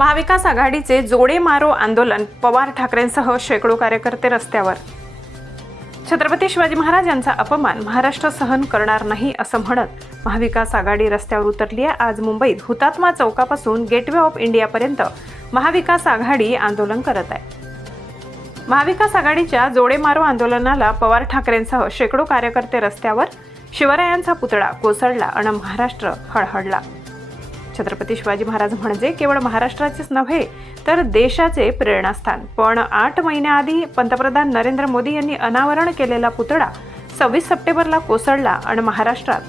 महाविकास आघाडीचे जोडे मारो आंदोलन पवार ठाकरेंसह शेकडो कार्यकर्ते रस्त्यावर. छत्रपती शिवाजी महाराज यांचा अपमान महाराष्ट्र सहन करणार नाही असं म्हणत महाविकास आघाडी रस्त्यावर उतरली आहे आज मुंबईत हुतात्मा चौकापासून गेटवे ऑफ इंडियापर्यंत महाविकास आघाडी आंदोलन करत आहे. महाविकास आघाडीच्या जोडे मारो आंदोलनाला पवार ठाकरेंसह शेकडो कार्यकर्ते रस्त्यावर शिवरायांचा पुतळा कोसळला आणि महाराष्ट्र हळहळला. छत्रपती शिवाजी महाराज म्हणजे केवळ महाराष्ट्राचेच नव्हे तर देशाचे प्रेरणास्थान. पण आठ महिन्याआधी पंतप्रधान नरेंद्र मोदी यांनी अनावरण केलेला पुतळा सव्वीस सप्टेंबरला कोसळला आणि महाराष्ट्रात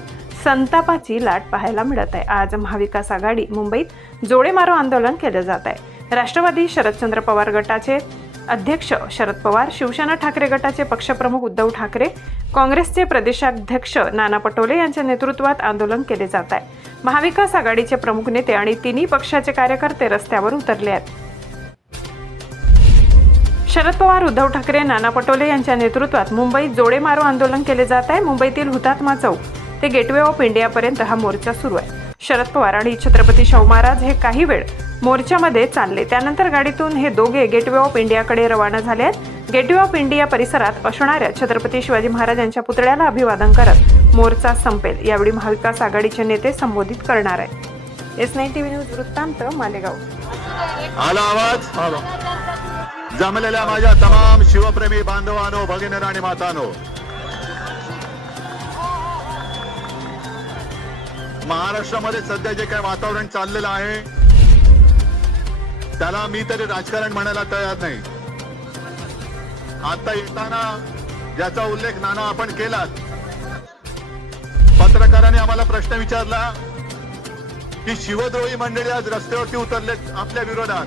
संतापाची लाट पाहायला मिळत आहे. आज महाविकास आघाडी मुंबईत जोडे मारो आंदोलन केलं जात आहे. राष्ट्रवादी शरदचंद्र पवार गटाचे अध्यक्ष शरद पवार शिवसेना ठाकरे गटाचे पक्षप्रमुख उद्धव ठाकरे काँग्रेसचे प्रदेशाध्यक्ष नाना पटोले यांच्या नेतृत्वात आंदोलन केले जात आहे. महाविकास आघाडीचे प्रमुख नेते आणि तिन्ही पक्षाचे कार्यकर्ते रस्त्यावर उतरले आहेत. शरद पवार उद्धव ठाकरे नाना पटोले यांच्या नेतृत्वात मुंबईत जोडे मारो आंदोलन केले जात आहे. मुंबईतील हुतात्मा चौक ते गेटवे ऑफ इंडियापर्यंत हा मोर्चा सुरू आहे. शरद पवार आणि छत्रपती शाहू महाराज हे काही वेळ मोर्चामध्ये चालले. त्यानंतर गाडीतून हे दोघे गेटवे ऑफ इंडियाकडे रवाना झाले आहेत. गेटवे ऑफ इंडिया परिसरात असणाऱ्या छत्रपती शिवाजी महाराज यांच्या पुतळ्याला अभिवादन करत मोर्चा संपेल. यावेळी महाविकास आघाडीचे नेते संबोधित करणार आहेत. एस नाईन टीव्ही न्यूज वृत्तांत मालेगाव. आला आवाज? जमलेल्या माझ्या तमाम शिवप्रेमी बांधवानो भगिनी आणि मातानो महाराष्ट्रामध्ये सध्या जे काय वातावरण चाललेलं आहे त्याला मी तरी राजकारण म्हणायला तयार नाही. आता येताना ज्याचा उल्लेख नाना आपण केलात पत्रकाराने आम्हाला प्रश्न विचारला की शिवद्रोही मंडळी आज रस्त्यावरती उतरले आपल्या विरोधात.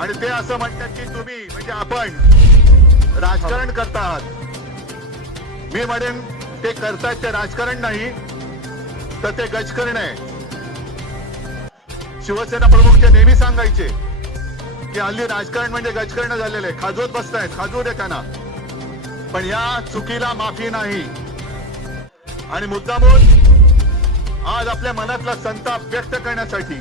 आणि ते असं म्हणतात की तुम्ही म्हणजे आपण राजकारण करता आहात मी म्हणेन ते करतायत ते राजकारण नाही तर ते गजकरण आहे शिवसेना प्रमुख ते नेहमी सांगायचे की हल्ली राजकारण म्हणजे गजकरण झालेलं आहे. खाजवत बसतायत खाजवू दे त्यांना. पण या चुकीला माफी नाही. आणि मुद्दामून आज आपल्या मनातला संताप व्यक्त करण्यासाठी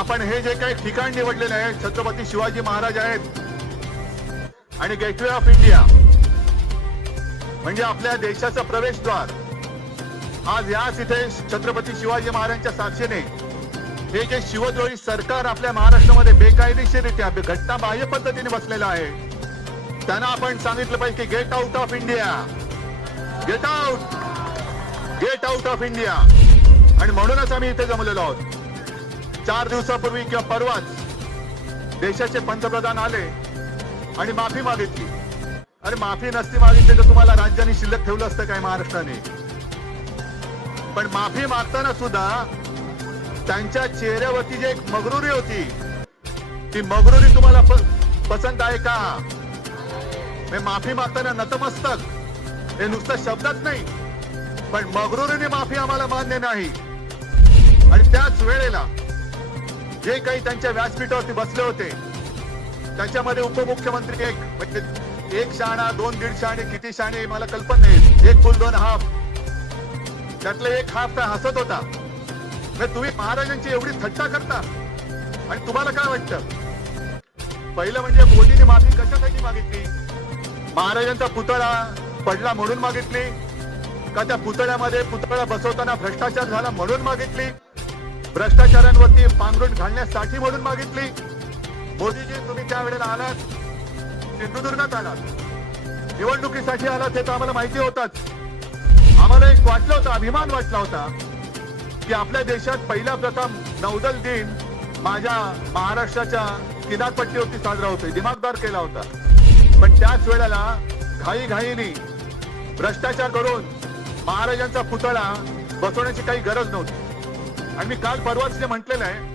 आपण हे जे काही ठिकाण निवडलेले आहे छत्रपती शिवाजी महाराज आहेत आणि गेटवे ऑफ इंडिया म्हणजे आपल्या देशाचं प्रवेशद्वार आज याच इथे छत्रपती शिवाजी महाराजांच्या साक्षीने हे जे शिवद्रोही सरकार आपल्या महाराष्ट्रामध्ये बेकायदेशीरित्या घटना बाह्य पद्धतीने बसलेलं आहे त्यांना आपण सांगितलं पाहिजे की get out of India get out get out of India आणि म्हणूनच आम्ही इथे जमलेलो आहोत. चार दिवसापूर्वी किंवा परवाच देशाचे पंतप्रधान आले आणि माफी मागितली. अरे माफी नसती मागितली तर तुम्हाला राज्याने शिल्लक ठेवलं असतं काय महाराष्ट्राने? पण माफी मागताना सुद्धा त्यांच्या चेहऱ्यावरती जी एक मगरुरी होती ती मगरुरी तुम्हाला पसंत आहे का? माफी मागताना नतमस्तक. हे नुसतं शब्दात नाही. पण मगरुरीने माफी आम्हाला मान्य नाही. आणि त्याच वेळेला जे काही त्यांच्या व्यासपीठावरती बसले होते त्याच्यामध्ये उपमुख्यमंत्री एक म्हणजे एक शाणा दोन दीड शाणे किती शाणे मला कल्पना नाही. एक फुल दोन हाफ. त्यातले एक हाफ काय हसत होता. तुम्ही महाराजांची एवढी थट्टा करता. आणि तुम्हाला काय वाटतं? पहिलं म्हणजे मोदीने माफी कशासाठी मागितली? महाराजांचा पुतळा पडला म्हणून मागितली? का त्या पुतळ्यामध्ये पुतळा बसवताना भ्रष्टाचार झाला म्हणून मागितली? भ्रष्टाचारांवरती पांघरून घालण्यासाठी म्हणून मागितली? मोदीजी तुम्ही त्या वेळेला आलात. सिंधुदुर्गात आलात. निवडणुकीसाठी आलात हे तर आम्हाला माहिती होताच. आम्हाला एक वाटलं होतं अभिमान वाटला होता की आपल्या देशात पहिला प्रथम नौदल दिन माझ्या महाराष्ट्राच्या किनारपट्टीवरती साजरा होतोय दिमागदार केला होता. पण त्याच वेळेला घाई घाईनी भ्रष्टाचार करून महाराजांचा पुतळा बसवण्याची काही गरज नव्हती. आणि मी काल परवाच जे म्हटलेलं आहे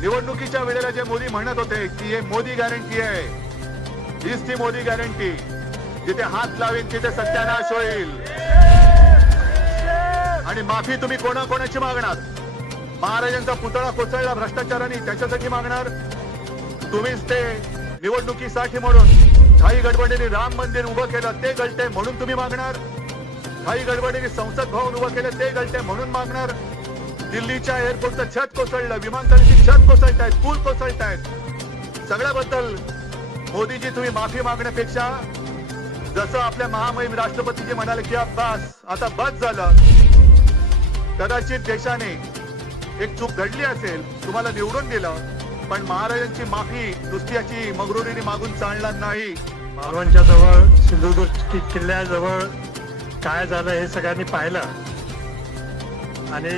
निवडणुकीच्या वेळेला जे मोदी म्हणत होते की हे मोदी गॅरंटी आहे हीच ती मोदी गॅरंटी जिथे हात लावेन तिथे सत्यानाश होईल. आणि माफी तुम्ही कोणाकोणाची मागणार? महाराजांचा पुतळा कोसळला भ्रष्टाचाराने त्याच्यासाठी मागणार? तुम्हीच ते निवडणुकीसाठी म्हणून घाई गडबडीने राम मंदिर उभं केलं ते गळते म्हणून तुम्ही मागणार? घाई गडबडीने संसद भवन उभं केलं ते गळते म्हणून मागणार? दिल्लीच्या एअरपोर्टचं छत कोसळलं विमानतळाची छत कोसळत पूल कोसळत सगळ्याबद्दल मोदीजी तुम्ही माफी मागण्यापेक्षा जसं आपल्या महामहिम राष्ट्रपतीजी म्हणाले की बस आता बस झालं. कदाचित देशाने एक चूक घडली असेल तुम्हाला निवडून दिलं पण महाराजांची माफी दुसऱ्याची मगरुरीने मागून चालणार नाही. मालवणच्या जवळ सिंधुदुर्ग किल्ल्याजवळ काय झालं हे सगळ्यांनी पाहिलं. आणि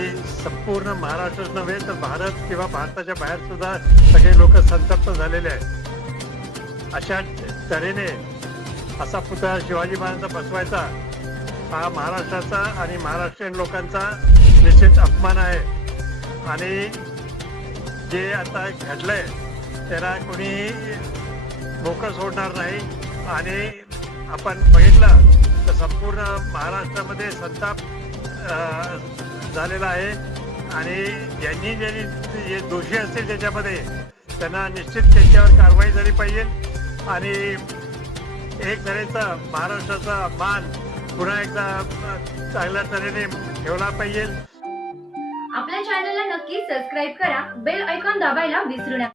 संपूर्ण महाराष्ट्रच नव्हे तर भारत किंवा भारताच्या बाहेर सुद्धा सगळे लोक संतप्त झालेले आहेत. अशा तऱ्हेने असा पुतळा शिवाजी महाराजांचा बसवायचा. हा महाराष्ट्राचा आणि महाराष्ट्रीयन लोकांचा निश्चित अपमान आहे. आणि जे आता घडलंय त्याला कोणी मोकळं सोडणार नाही. आणि आपण बघितलं तर संपूर्ण महाराष्ट्रामध्ये संताप झालेला आहे. आणि ज्यांनी ज्यांनी जे दोषी असतील त्याच्यामध्ये त्यांना निश्चित त्यांच्यावर कारवाई झाली पाहिजे. आणि एक तऱ्हेचा महाराष्ट्राचा मान पुन्हा एकदा चांगल्या तऱ्हेने ठेवला पाहिजे. आपल्या चॅनलला नक्की सबस्क्राईब करा. बेल ऐकॉन दाबायला विसरू नका.